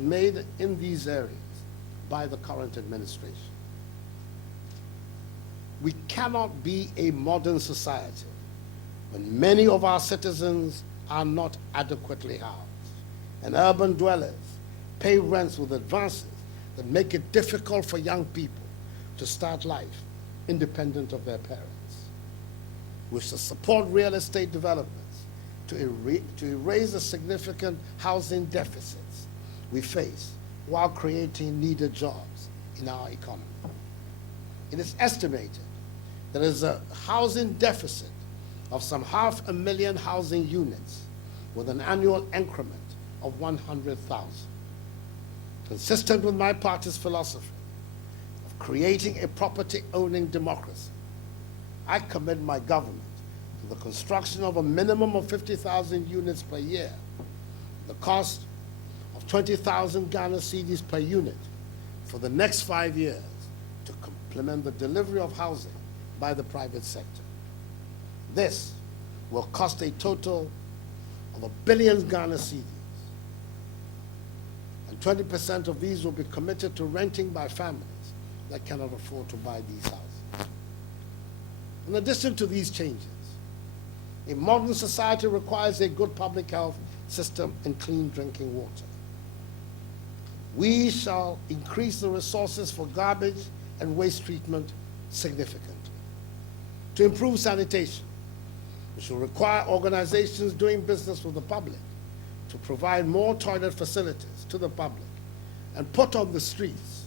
made in these areas by the current administration. We cannot be a modern society when many of our citizens are not adequately housed, and urban dwellers pay rents with advances that make it difficult for young people to start life independent of their parents. We should support real estate developments to erase the significant housing deficits we face while creating needed jobs in our economy. It is estimated there is a housing deficit of some 500,000 housing units with an annual increment of 100,000. Consistent with my party's philosophy of creating a property-owning democracy, I commit my government to the construction of a minimum of 50,000 units per year, the cost of 20,000 Ghana cedis per unit for the next 5 years to complement the delivery of housing by the private sector. This will cost a total of 1 billion Ghana cedis, and 20% of these will be committed to renting by families that cannot afford to buy these houses. In addition to these changes, a modern society requires a good public health system and clean drinking water. We shall increase the resources for garbage and waste treatment significantly. To improve sanitation, we shall require organizations doing business with the public to provide more toilet facilities to the public and put on the streets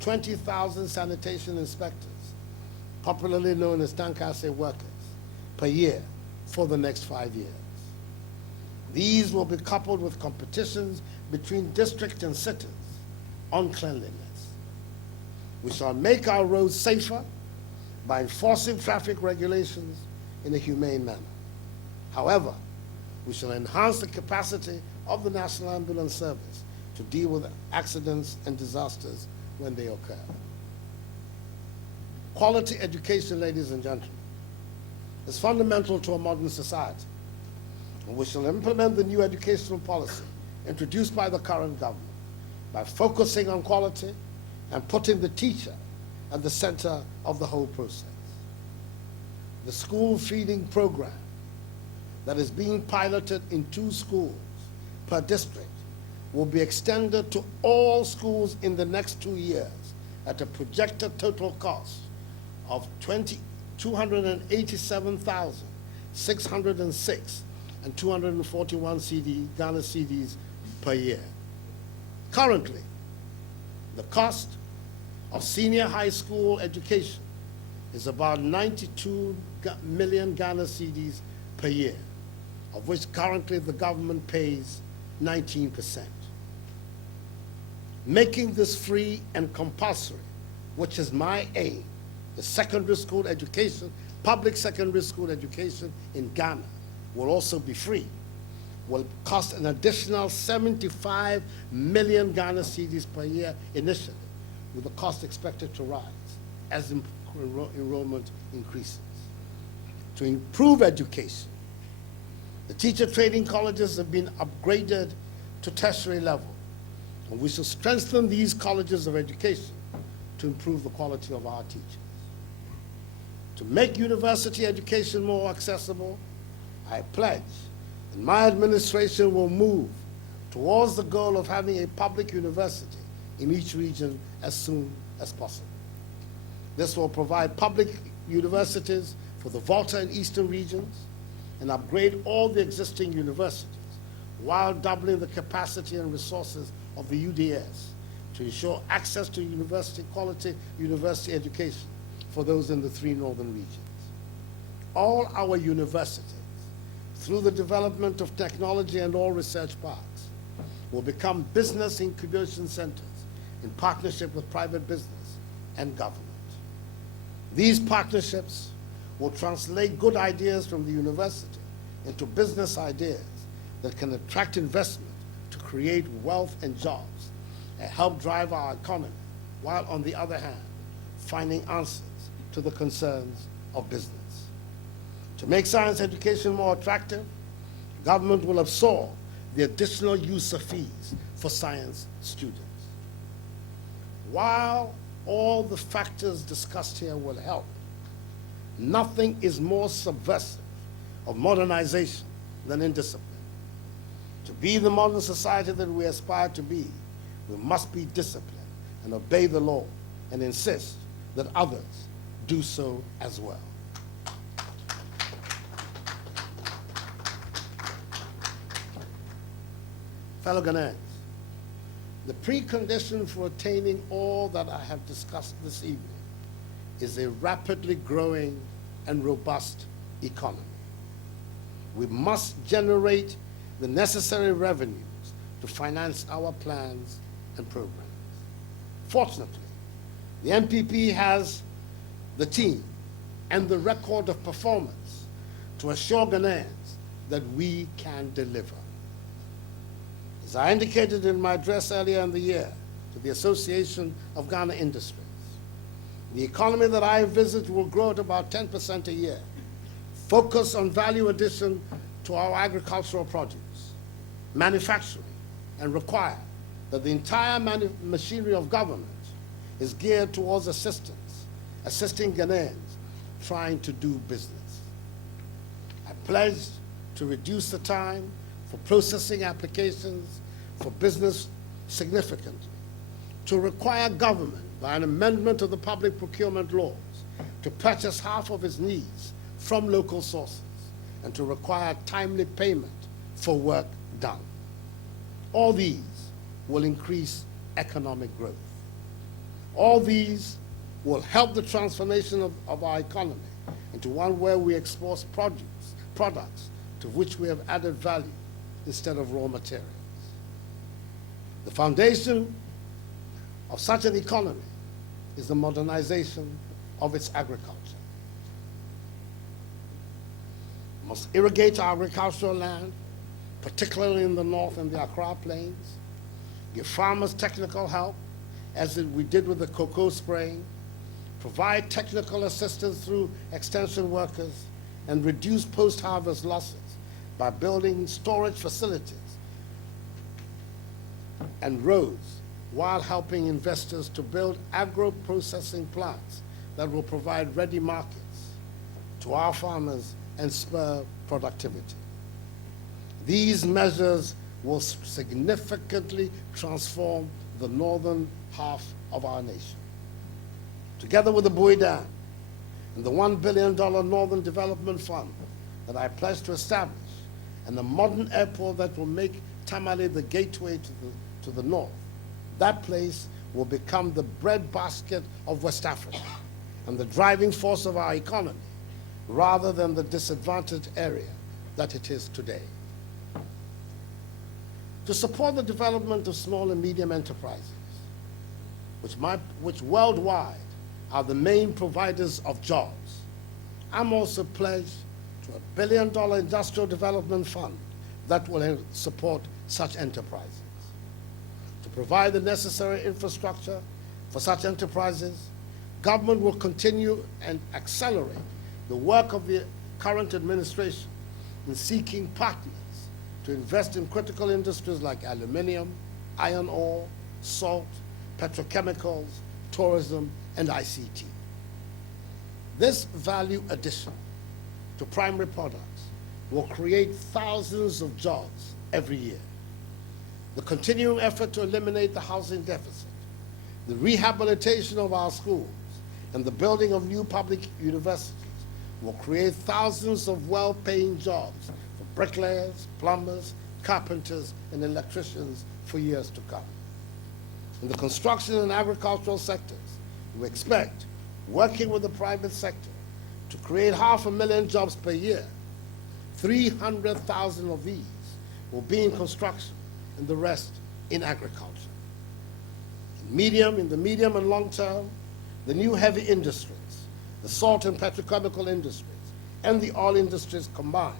20,000 sanitation inspectors, popularly known as Tankase workers, per year for the next 5 years. These will be coupled with competitions between districts and cities on cleanliness. We shall make our roads safer by enforcing traffic regulations in a humane manner. However, we shall enhance the capacity of the National Ambulance Service to deal with accidents and disasters when they occur. Quality education, ladies and gentlemen, is fundamental to a modern society, and we shall implement the new educational policy introduced by the current government by focusing on quality and putting the teacher at the center of the whole process. The school feeding program that is being piloted in 2 schools per district will be extended to all schools in the next 2 years at a projected total cost of 287,606 and 241 Ghana cedis per year. Currently, the cost of senior high school education is about 92 million Ghana cedis per year, of which currently the government pays 19%. Making this free and compulsory, which is my aim, the secondary school education, public secondary school education in Ghana will also be free, will cost an additional 75 million Ghana cedis per year initially, with the cost expected to rise as enrollment increases. To improve education, the teacher training colleges have been upgraded to tertiary level, and we should strengthen these colleges of education to improve the quality of our teachers. To make university education more accessible, I pledge that my administration will move towards the goal of having a public university in each region as soon as possible. This will provide public universities for the Volta and Eastern regions and upgrade all the existing universities while doubling the capacity and resources of the UDS to ensure access to quality university education for those in the 3 northern regions. All our universities, through the development of technology and all research parks, will become business incubation centers in partnership with private business and government. These partnerships will translate good ideas from the university into business ideas that can attract investment to create wealth and jobs and help drive our economy, while on the other hand, finding answers to the concerns of business. To make science education more attractive, government will absorb the additional use of fees for science students. While all the factors discussed here will help, nothing is more subversive of modernization than indiscipline. To be the modern society that we aspire to be, we must be disciplined and obey the law and insist that others do so as well. Fellow Ghanaians, the precondition for attaining all that I have discussed this evening is a rapidly growing and robust economy. We must generate the necessary revenues to finance our plans and programs. Fortunately, the NPP has the team and the record of performance to assure Ghanaians that we can deliver. As I indicated in my address earlier in the year to the Association of Ghana Industries, the economy that I envisage will grow at about 10% a year, focus on value addition to our agricultural produce, manufacturing, and require that the entire machinery of government is geared towards assisting Ghanaians trying to do business. I pledged to reduce the time for processing applications for business significantly, to require government, by an amendment of the public procurement laws, to purchase half of its needs from local sources, and to require timely payment for work done. All these will increase economic growth. All these will help the transformation of our economy into one where we export products to which we have added value instead of raw materials. The foundation of such an economy is the modernization of its agriculture. We must irrigate our agricultural land, particularly in the north and the Accra Plains, give farmers technical help, as we did with the cocoa spraying, provide technical assistance through extension workers, and reduce post-harvest losses by building storage facilities and roads, while helping investors to build agro-processing plants that will provide ready markets to our farmers and spur productivity. These measures will significantly transform the northern half of our nation. Together with the Bui Dam and the $1 billion Northern Development Fund that I pledged to establish, and the modern airport that will make Tamale the gateway to the north, that place will become the breadbasket of West Africa and the driving force of our economy, rather than the disadvantaged area that it is today. To support the development of small and medium enterprises, which worldwide are the main providers of jobs, I'm also pledged to a $1 billion industrial development fund that will support such enterprises. To provide the necessary infrastructure for such enterprises, government will continue and accelerate the work of the current administration in seeking partners to invest in critical industries like aluminum, iron ore, salt, petrochemicals, tourism, and ICT. This value addition to primary products will create thousands of jobs every year. The continuing effort to eliminate the housing deficit, the rehabilitation of our schools, and the building of new public universities will create thousands of well-paying jobs for bricklayers, plumbers, carpenters, and electricians for years to come. In the construction and agricultural sectors, we expect, working with the private sector, to create 500,000 jobs per year. 300,000 of these will be in construction and the rest in agriculture. In the medium and long term, the new heavy industries, the salt and petrochemical industries, and the oil industries combined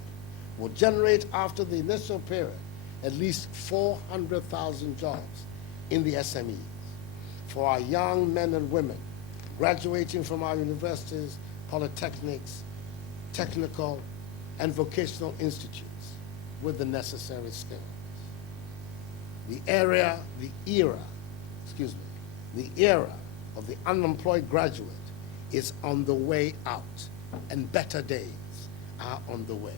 will generate, after the initial period, at least 400,000 jobs in the SMEs for our young men and women graduating from our universities, polytechnics, technical, and vocational institutes with the necessary skills. The era of the unemployed graduate is on the way out, and better days are on the way.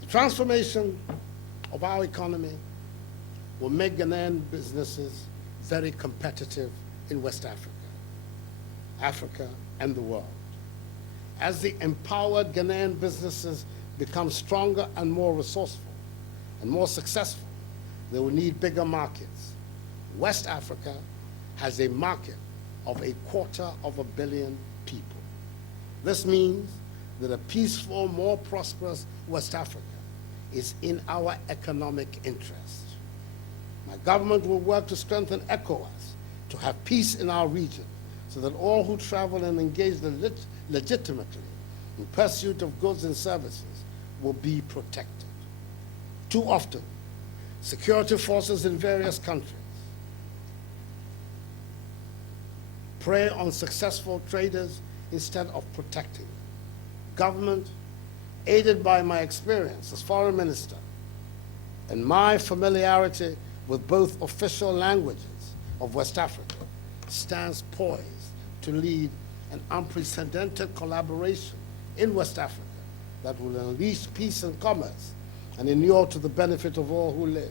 The transformation of our economy will make Ghanaian businesses very competitive in West Africa, Africa, and the world. As the empowered Ghanaian businesses become stronger and more resourceful and more successful, they will need bigger markets. West Africa has a market of 250 million people. This means that a peaceful, more prosperous West Africa is in our economic interest. My government will work to strengthen ECOWAS to have peace in our region, so that all who travel and engage legitimately in pursuit of goods and services will be protected. Too often, security forces in various countries prey on successful traders instead of protecting them. Government, aided by my experience as foreign minister and my familiarity with both official languages of West Africa, stands poised to lead an unprecedented collaboration in West Africa that will unleash peace and commerce and inure to the benefit of all who live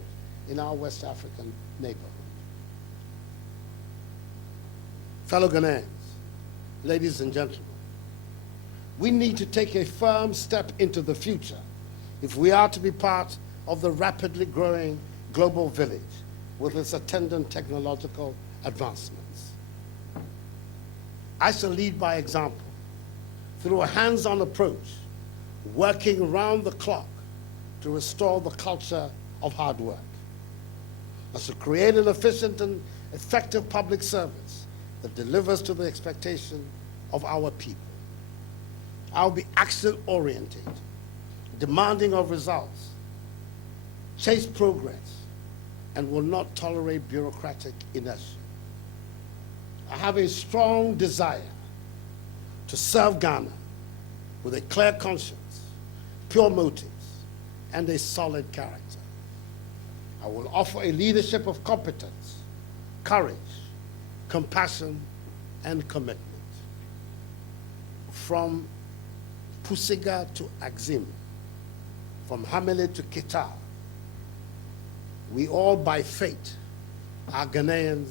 in our West African neighborhood. Fellow Ghanaians, ladies and gentlemen, we need to take a firm step into the future if we are to be part of the rapidly growing global village with its attendant technological advancements. I shall lead by example through a hands-on approach, working around the clock to restore the culture of hard work. I shall create an efficient and effective public service that delivers to the expectation of our people. I'll be action-oriented, demanding of results, chase progress, and will not tolerate bureaucratic inertia. I have a strong desire to serve Ghana with a clear conscience, pure motives, and a solid character. I will offer a leadership of competence, courage, compassion, and commitment. From Pusiga to Axim, from Hamele to Kita, we all by fate are Ghanaians,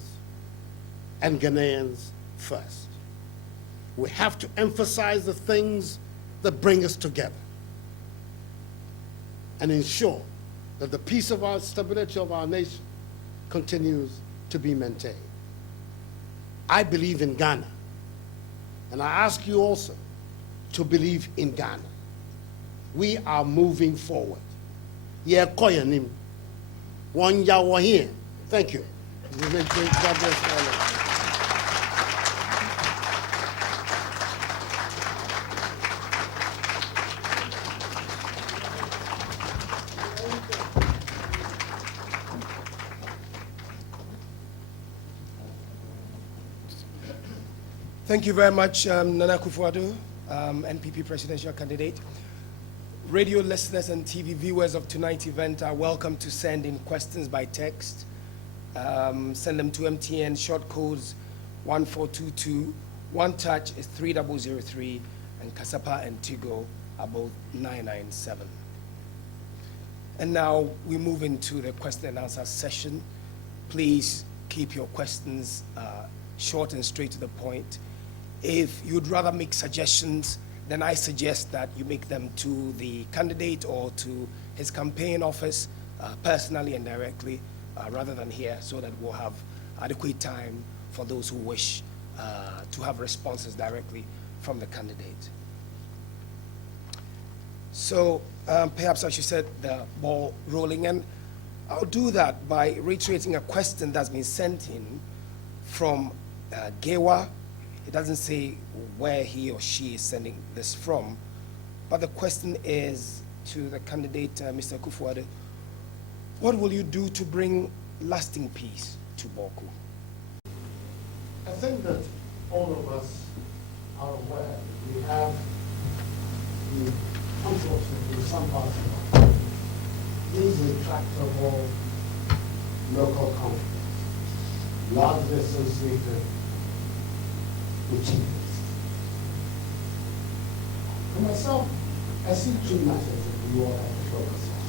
and Ghanaians first. We have to emphasize the things that bring us together and ensure that the peace of our stability of our nation continues to be maintained. I believe in Ghana, and I ask you also to believe in Ghana. We are moving forward. Yeah, koyanim. One yawa here. Thank you. God bless all of you. Thank you very much, Nana Akufo-Addo, NPP presidential candidate. Radio listeners and TV viewers of tonight's event are welcome to send in questions by text. Send them to MTN, short codes 1422, One Touch is 3003, and Kasapa and Tigo are both 997. And now we move into the question and answer session. Please keep your questions short and straight to the point. If you'd rather make suggestions, then I suggest that you make them to the candidate or to his campaign office personally and directly, rather than here, so that we'll have adequate time for those who wish to have responses directly from the candidate. So perhaps I should set the ball rolling, and I'll do that by reiterating a question that's been sent in from Gewa. It doesn't say where he or she is sending this from, but the question is to the candidate, Mr. Akufo-Addo. What will you do to bring lasting peace to Bawku? I think that all of us are aware that we have the, unfortunately, in some parts of our country, these intractable local conflicts, largely associated with chiefs. For myself, I see two matters that we all have to focus on.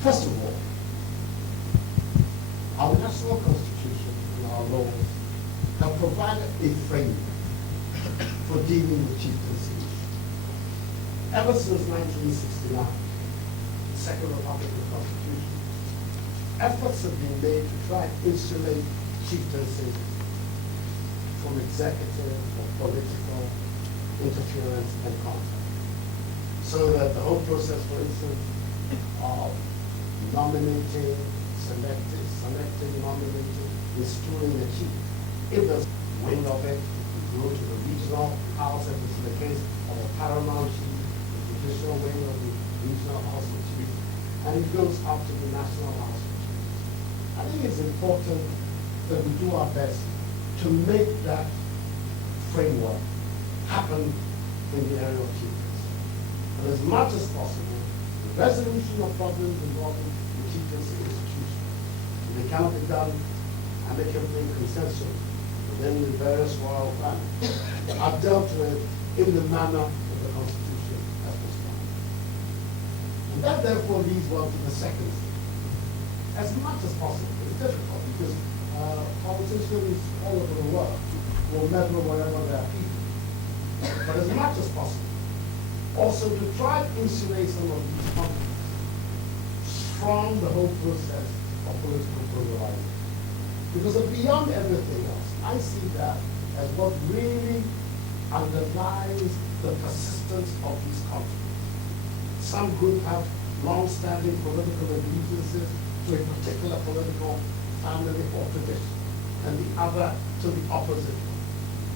First of all, our national constitution and our laws have provided a framework for dealing with chieftaincy. Ever since 1969, the Second Republican Constitution, efforts have been made to try and insulate chieftaincy from executive or political interference and contact. So that the whole process, for instance, of nominating, selecting, nominating, installing the chief, if there's wing of it, you go to the regional house, if it's the case of a paramount chief, the judicial wing of the regional house of chief, and it goes up to the national house of chief. I think it's important that we do our best to make that framework happen in the area of chieftains. And as much as possible, the resolution of problems involving the chieftaincy institution, if they cannot be done amicably consensual within the various royal families, are dealt with in the manner that the Constitution has prescribed. And that therefore leads well to the second thing. As much as possible, it's difficult because politicians all over the world will meddle wherever there are people. But as much as possible, also to try to insulate some of these conflicts from the whole process of political polarization. Because beyond everything else, I see that as what really underlies the persistence of these conflicts. Some groups have long-standing political allegiances to a particular political family or tradition, and the other to the opposite one.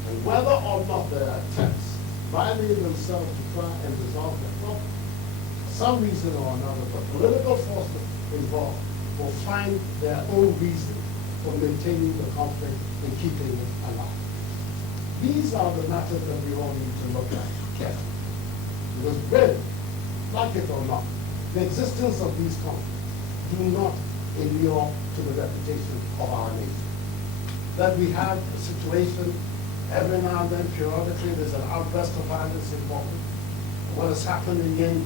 And whether or not there are attempts by themselves to try and resolve their problem, for some reason or another, the political forces involved will find their own reason for maintaining the conflict and keeping it alive. These are the matters that we all need to look at carefully. Because really, like it or not, the existence of these conflicts do not inure to the reputation of our nation. That we have a situation every now and then, periodically, there's an outburst of violence involved. What has happened again,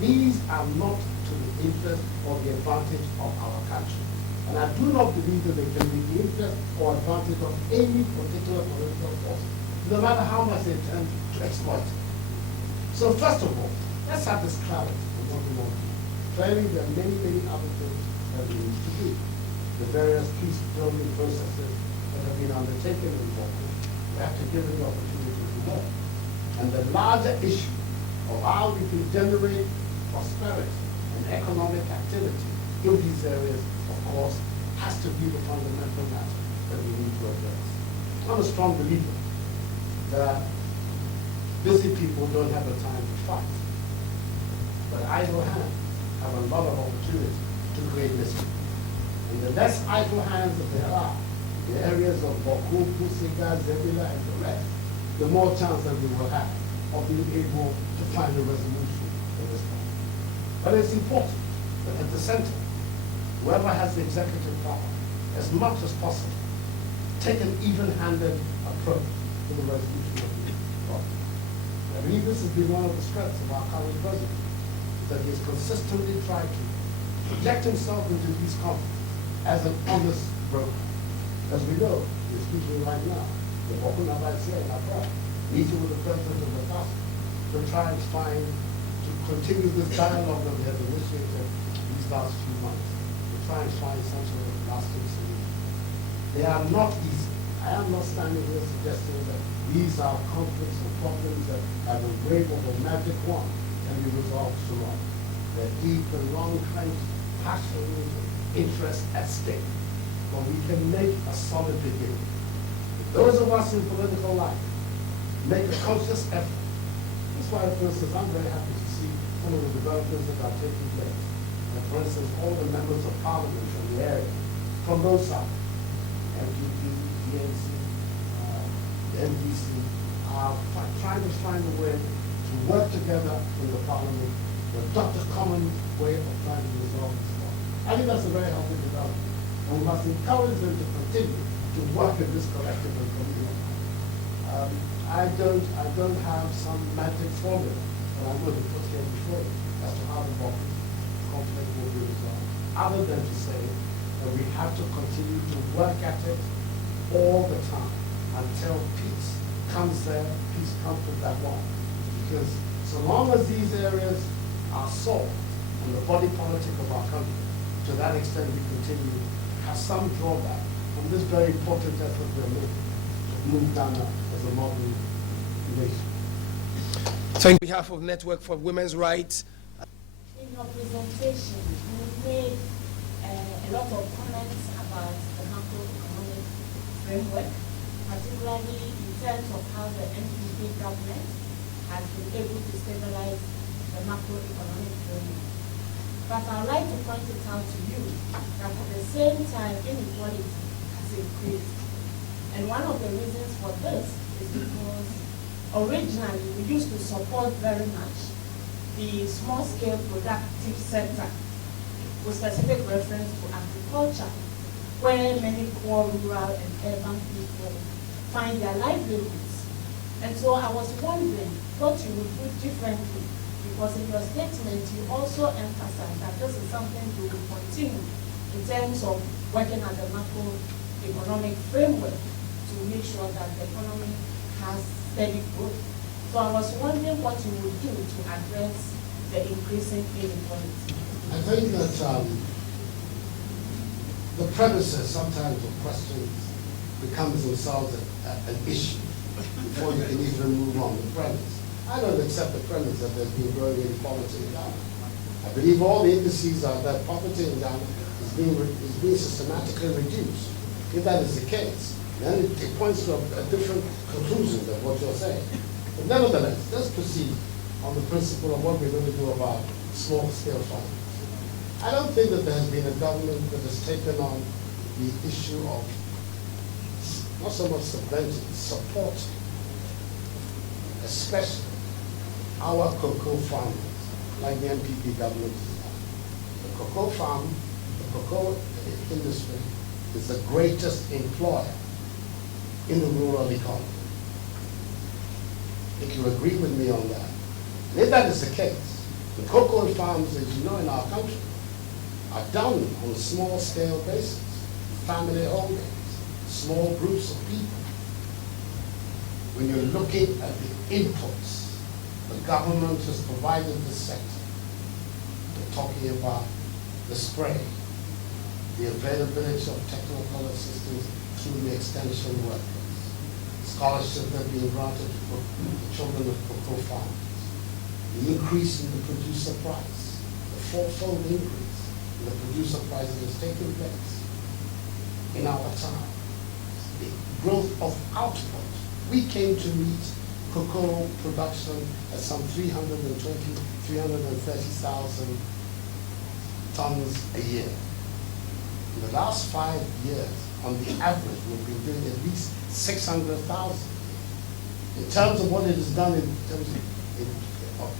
these are not to the interest or the advantage of our country. And I do not believe that they can be the interest or advantage of any particular political force, no matter how much they tend to exploit it. So first of all, let's have this clarity on what we want to do. Clearly, there are many, many other things that we need to do. The various peace-building processes that have been undertaken in Boko, we have to give it the opportunity to work. And the larger issue of how we can generate prosperity and economic activity in these areas, of course, has to be the fundamental matter that we need to address. I'm a strong believer that busy people don't have the time to fight, but idle hands have a lot of opportunity to create mischief. And the less idle hands that there are, the areas of Boko, Pusiga, Zebila, and the rest, the more chance that we will have of being able to find a resolution for this problem. But it's important that at the center, whoever has the executive power, as much as possible, take an even-handed approach to the resolution of the problem. I believe this has been one of the strengths of our current president, that he has consistently tried to project himself into these conflicts as an honest broker. As we know, he's speaking right now, the Boko Nabaisia in Accra, meeting with the president of the council to try and find, to continue this dialogue that we have initiated these last few months, to try and find some sort of lasting solution. They are not easy. I am not standing here suggesting that these are conflicts or problems that have a wave of a magic wand can be resolved tomorrow. They're deep and long-trenched passions and interests at stake. But we can make a solid beginning. If those of us in political life make a conscious effort, that's why, for instance, I'm very happy to see some of the developments that are taking place. And for instance, all the members of parliament from the area, from both sides, MPP, DNC, the NBC, are trying to find a way to work together in the parliament, to adopt a common way of trying to resolve this problem. I think that's a very healthy development. And we must encourage them to continue to work in this collective and community. I don't have some magic formula that I'm going to put here before you as to how the conflict will be resolved, other than to say that we have to continue to work at it all the time until peace comes there, peace comes with that one. Because so long as these areas are solved in the body politic of our country, to that extent we continue to have some drawback from this very important effort we're making to move Ghana as a modern nation. Thank you. On behalf of Network for Women's Rights. In your presentation, you made a lot of comments about the macroeconomic framework, particularly in terms of how the NPP government has been able to stabilize the macroeconomic framework. But I'd like to point it out to you that at the same time, inequality has increased. And one of the reasons for this is because originally we used to support very much the small-scale productive sector with specific reference to agriculture, where many poor rural and urban people find their livelihoods. And so I was wondering what you would do differently, because in your statement you also emphasize that this is something you will continue in terms of working at the macroeconomic framework to make sure that the economy has steady growth. So I was wondering what you would do to address the increasing inequality. I think that the premises sometimes of questions becomes themselves an issue before you can even move on the premise. I don't accept the premise that there's been growing inequality in Ghana. I believe all the indices are that poverty in Ghana is being systematically reduced. If that is the case, then it points to a different conclusion than what you're saying. But nevertheless, let's proceed on the principle of what we're going to do about small-scale farming. I don't think that there has been a government that has taken on the issue of not so much subvention, support, especially our cocoa farmers, like the NPP government has done. The cocoa farm, the cocoa industry is the greatest employer in the rural economy. If you agree with me on that. And if that is the case, the cocoa farms, as you know, in our country, are done on a small-scale basis, family holdings, small groups of people. When you're looking at the inputs, the government has provided the sector. We're talking about the spray, the availability of technical assistance through the extension workers, scholarships that are being granted for the children of cocoa farmers, the increase in the producer price, the fourfold increase in the producer price that has taken place in our time, the growth of output. We came to meet cocoa production at some 330,000 tons a year. In the last 5 years, on the average, we've been doing at least 600,000. In terms of what it has done in terms of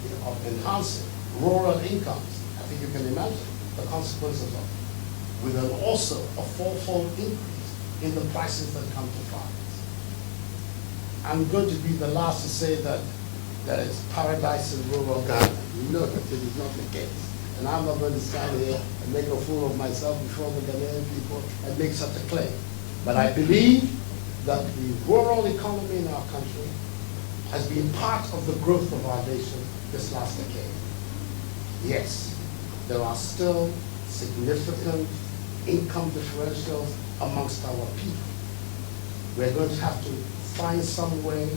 enhancing rural incomes, I think you can imagine the consequences of it, with also a fourfold increase in the prices that come to farmers. I'm going to be the last to say that it's paradise in rural Ghana. You know that it is not the case. And I'm not going to stand here and make a fool of myself before the Ghanaian people and make such a claim. But I believe that the rural economy in our country has been part of the growth of our nation this last decade. Yes, there are still significant income differentials amongst our people. We're going to have to find some way of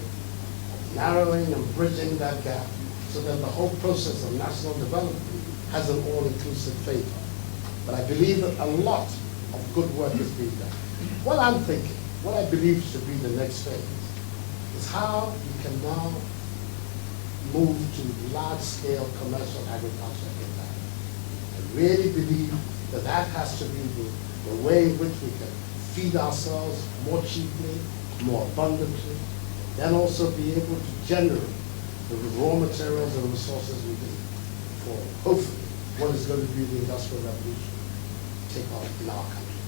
narrowing and bridging that gap so that the whole process of national development has an all-inclusive favor. But I believe that a lot of good work is being done. What I'm thinking, what I believe should be the next phase, is how we can now move to large-scale commercial agriculture in that. I really believe that that has to be the way in which we can feed ourselves more cheaply, more abundantly, then also be able to generate the raw materials and resources we need for, hopefully, what is going to be the industrial revolution take off in our country.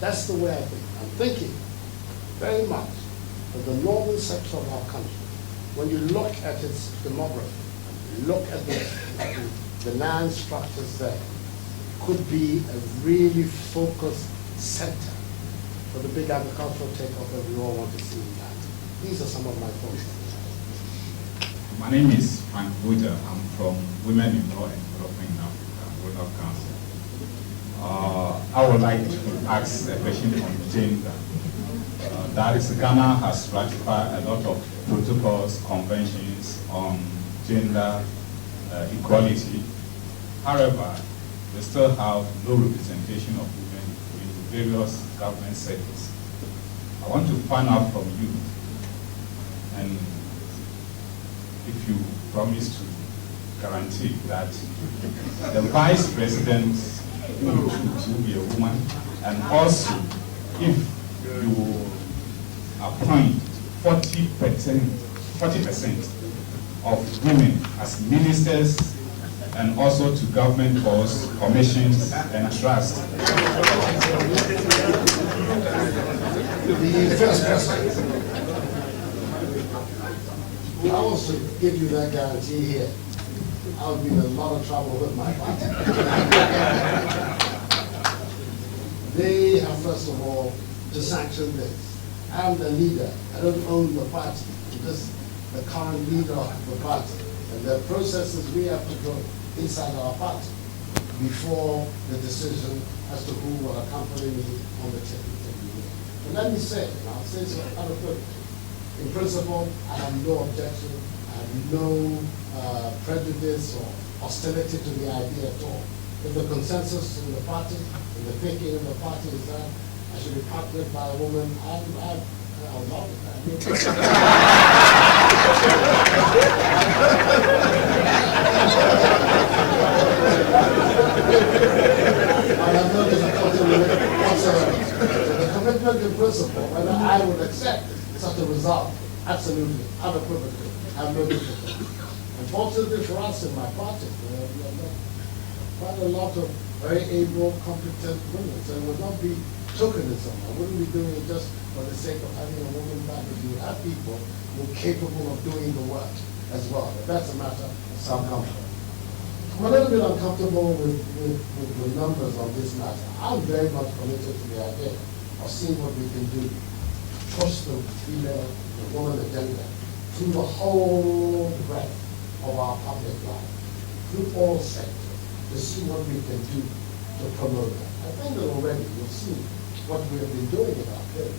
That's the way I think. I'm thinking very much of the northern sector of our country. When you look at its demography, look at the land structures there, could be a really focused center for the big agricultural takeoff that we all want to see in that. These are some of my thoughts. My name is Frank Boja. I'm from Women in Law and Development in Africa, World of Council. I would like to ask a question on gender. That is, Ghana has ratified a lot of protocols, conventions on gender equality. However, we still have no representation of women in various government sectors. I want to find out from you, and if you promise to guarantee that the vice president will be a woman, and also if you appoint 40% of women as ministers and also to government boards, commissions, and trusts. The first question. I also give you that guarantee here. I would be in a lot of trouble with my party. They have, first of all, to sanction this. I'm the leader. I don't own the party. I'm just the current leader of the party. And there are processes we have to go inside our party before the decision as to who will accompany me on the ticket. But let me say, and I'll say so unequivocally, in principle, I have no objection, I have no prejudice or hostility to the idea at all. If the consensus in the party, and the thinking in the party is that I should be partnered by a woman, I'll love it. I have no difficulty with it whatsoever. The commitment in principle, whether I would accept such a result, absolutely, unequivocally, I have no difficulty. Unfortunately for us in my party, we have quite a lot of very able, competent women, so it would not be tokenism. I wouldn't be doing it just for the sake of having a woman back. If you have people who are capable of doing the work as well, but that's a matter of some comfort. I'm a little bit uncomfortable with the numbers on this matter. I'm very much committed to the idea of seeing what we can do to push the female, the woman agenda through the whole breadth of our public life, through all sectors, to see what we can do to promote that. I think that already you've seen what we have been doing in our period.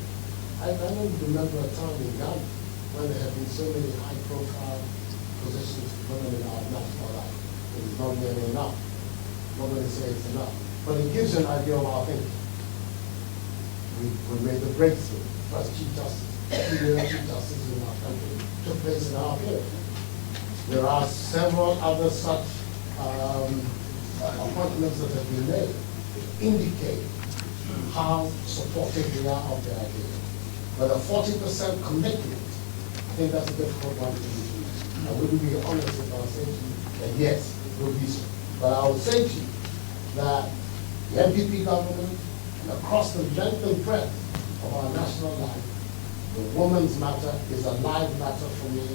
I don't remember a time in Ghana when there have been so many high-profile positions for women in our national life. It is not nearly enough. I'm not going to say it's enough, but it gives you an idea of our thinking. We made the breakthrough. First Chief Justice, female Chief Justice in our country took place in our period. There are several other such appointments that have been made to indicate how supportive we are of the idea. But a 40% commitment, I think that's a difficult one to do. I wouldn't be honest if I say to you that yes, it will be so. But I would say to you that the NPP government and across the length and breadth of our national life, the woman's matter is a live matter for me,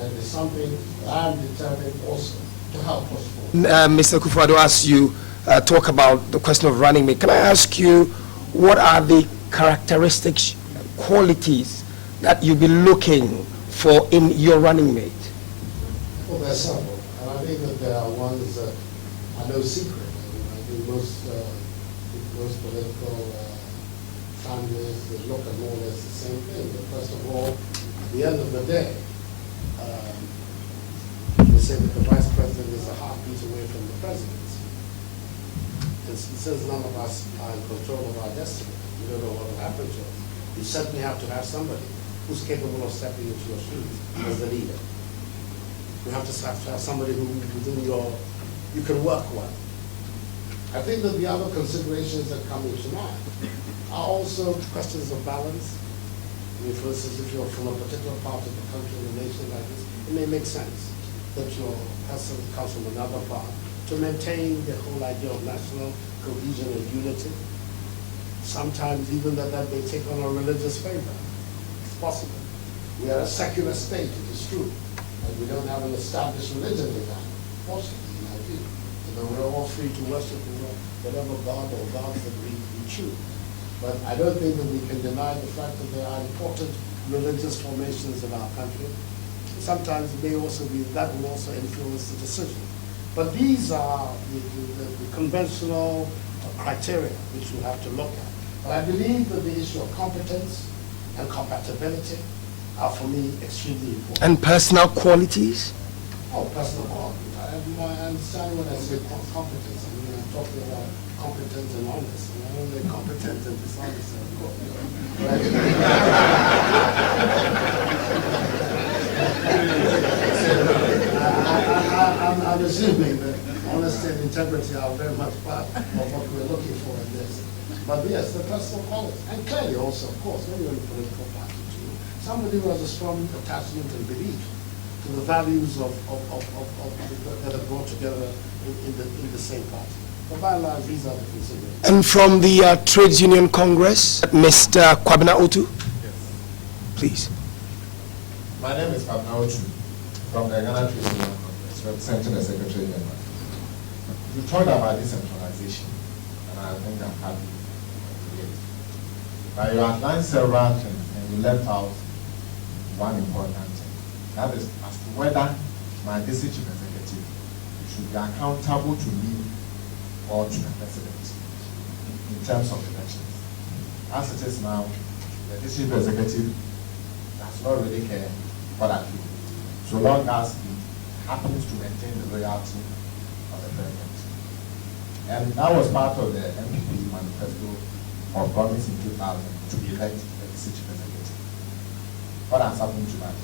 and it's something that I'm determined also to help push forward. Mr. Kufuor, as you talk about the question of running mate, can I ask you what are the characteristics, qualities that you'll be looking for in your running mate? Well, there are several, and I think that there are ones that are no secret. I think most political families, they look at more or less the same thing. But first of all, at the end of the day, they say that the vice president is a heartbeat away from the presidency. And since none of us are in control of our destiny, we don't know what will happen to us. You certainly have to have somebody who's capable of stepping into your shoes as the leader. You have to have somebody who within you can work with. I think that the other considerations that come into mind are also questions of balance, I mean, for instance, if you're from a particular part of the country or the nation like this, it may make sense that your person comes from another part to maintain the whole idea of national cohesion and unity. Sometimes even that may take on a religious flavor. It's possible. We are a secular state, it is true, and we don't have an established religion in that, fortunately, in our view. So we're all free to worship whatever God or gods that we choose. But I don't think that we can deny the fact that there are important religious formations in our country. Sometimes it may also be, that will also influence the decision. But these are the conventional criteria which we have to look at. But I believe that the issue of competence and compatibility are, for me, extremely important. And personal qualities? Oh, personal qualities. I understand when I say competence. I mean, I'm talking about competence and honest. I don't mean competent and dishonest. Right? I'm assuming that honesty and integrity are very much part of what we're looking for in this. But yes, the personal qualities. And clearly also, of course, when you're in a political party too, somebody who has a strong attachment and belief to the values that are brought together in the same party. But by and large, these are the considerations. And from the Trades Union Congress, Mr. Kwabena Otu? Yes. Please. My name is Kwabena Otu from the Ghana Trades Union Congress, representing the Secretary General. You talked about decentralization, and I think I'm happy with it. But you outlined several things, and you left out one important thing. That is as to whether my district chief executive should be accountable to me or to the president in terms of elections. As it is now, the district executive does not really care what I do, so long as it happens to maintain the loyalty of the president. And that was part of the MPP manifesto of promise in 2000 to elect the district chief executive. What has happened to that?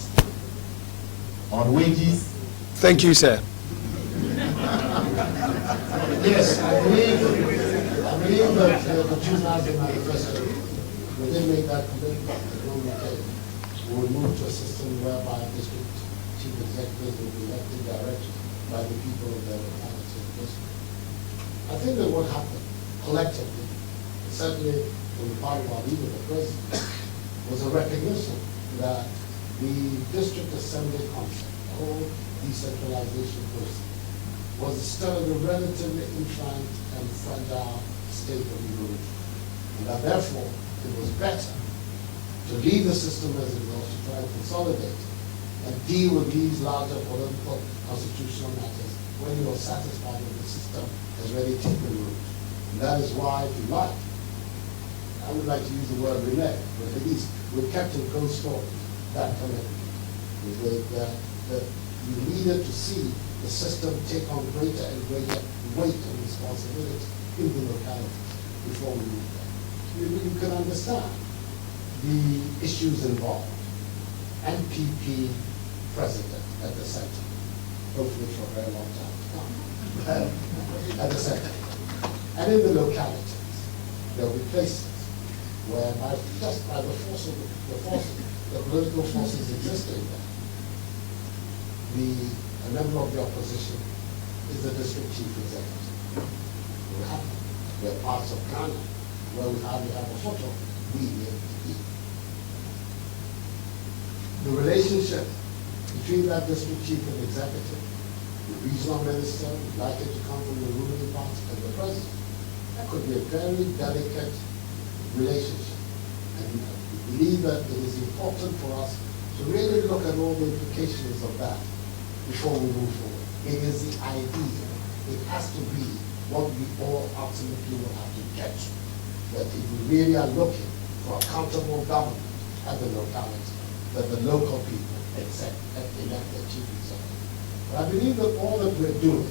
On wages. Thank you, sir. Yes, I believe that the 2000 manifesto, we didn't make that commitment we will move to a system whereby district chief executives will be elected directly by the people of the locality of district. I think that what happened collectively, certainly on the part of our leader, the president, was a recognition that the district assembly concept, the whole decentralization process, was still in a relatively infant and fragile state of evolution. And that therefore, it was better to leave the system as it was, to try and consolidate and deal with these larger political constitutional matters when you are satisfied with the system has really taken root. And that is why, if you like, I would like to use the word renege, but at least we've kept in close story that commitment. You needed to see the system take on greater and greater weight and responsibility in the localities before we move there. You can understand the issues involved. NPP president at the center, hopefully for a very long time to come, at the center. And in the localities, there will be places where just by the political forces existing there, a member of the opposition is the district chief executive. It will happen. There are parts of Ghana where we hardly have a photo. We the MPP. The relationship between that district chief and executive, the regional minister, likely to come from the ruling party, and the president, that could be a very delicate relationship. And we believe that it is important for us to really look at all the implications of that before we move forward. It is the idea. It has to be what we all ultimately will have to get to. That if we really are looking for accountable government at the locality, that the local people elect their chief executive. But I believe that all that we're doing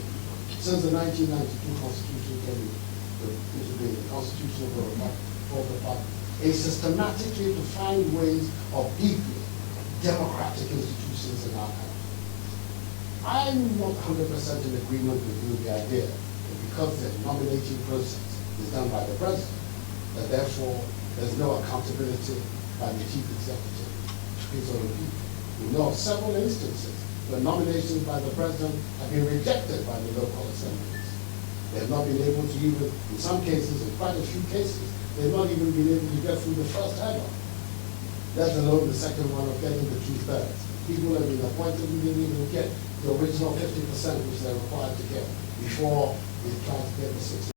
since the 1992 Constitution came into being, the Constitution of the Republic, is systematically to find ways of deeply democratic institutions in our country. I'm not 100% in agreement with you, the idea that because the nominating process is done by the president, that therefore there's no accountability by the chief executive. These are the people who know of several instances where nominations by the president have been rejected by the local assemblies. They have not been able to even, in some cases, in quite a few cases, they have not even been able to get through the first hurdle, let alone the second one of getting the 2/3. People have been appointed who didn't even get the original 50% which they're required to get before they try to get the 60%.